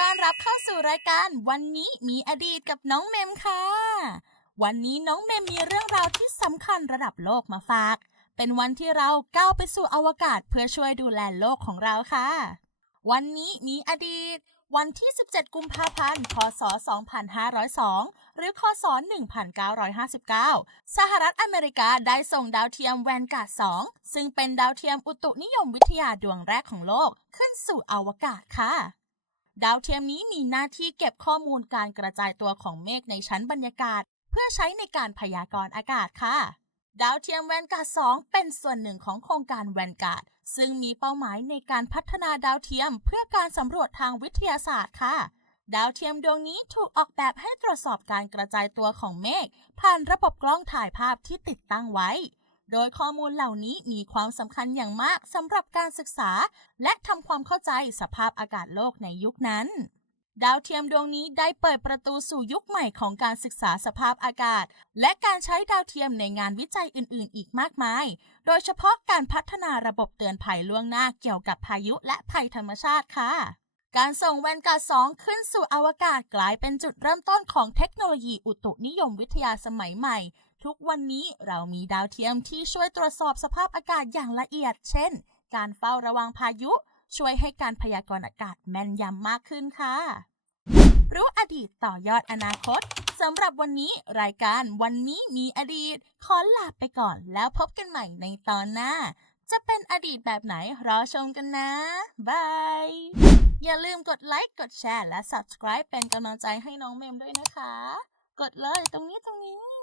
รายการวันนี้มีอดีตกับน้องเมมค่ะ วันนี้น้องเมมมีเรื่องราวที่สำคัญระดับโลกมาฝาก เป็นวันที่เราก้าวไปสู่อวกาศเพื่อช่วยดูแลโลกของเราค่ะ วันนี้มีอดีต วันที่ 17 กุมภาพันธ์ พศ 2502 หรือ คศ 1959 สหรัฐอเมริกาได้ส่งดาวเทียมแวนการ์ด2ซึ่งเป็นดาวเทียมอุตุนิยมวิทยาดวงแรกของโลกขึ้นสู่อวกาศค่ะ ดาวเทียมนี้มีหน้าที่เก็บข้อมูลการกระจายตัวของเมฆในชั้นบรรยากาศ เพื่อใช้ในการพยากรณ์อากาศค่ะ ดาวเทียมแวนการ์ด2เป็นส่วนหนึ่งของโครงการแวนการ์ดซึ่งมีเป้าหมายในการพัฒนาดาวเทียมเพื่อการสำรวจทางวิทยาศาสตร์ค่ะ ดาวเทียมดวงนี้ถูกออกแบบให้ตรวจสอบการกระจายตัวของเมฆผ่านระบบกล้องถ่ายภาพที่ติดตั้งไว้ โดยข้อมูลเหล่านี้มีความสำคัญอย่างมากสำหรับการศึกษา และทำความเข้าใจสภาพอากาศโลกในยุคนั้น ดาวเทียมดวงนี้ได้เปิดประตูสู่ยุคใหม่ของการศึกษาสภาพอากาศ และการใช้ดาวเทียมในงานวิจัยอื่น ๆ อีกมากมาย โดยเฉพาะการพัฒนาระบบเตือนภัยล่วงหน้าเกี่ยวกับพายุและภัยธรรมชาติค่ะการส่งแวนการ์ด2ขึ้นสู่อวกาศกลายเป็นจุดเริ่มต้นของเทคโนโลยีอุตุนิยมวิทยาสมัยใหม่ ทุกวันนี้เรามีดาวเทียมที่ช่วยตรวจสอบสภาพอากาศอย่างละเอียด เช่น การเฝ้าระวังพายุ ช่วยให้การพยากรณ์อากาศแม่นยำมากขึ้นค่ะ รู้อดีตต่อยอดอนาคตสำหรับวันนี้รายการวันนี้มีอดีต ขอลาไปก่อนแล้วพบกันใหม่ในตอนหน้า จะเป็นอดีตแบบไหนรอชมกันนะ บาย อย่าลืมกดไลค์ กดแชร์ และ subscribe เป็นกำลังใจให้น้องเมมด้วยนะคะ กดเลยตรงนี้ตรงนี้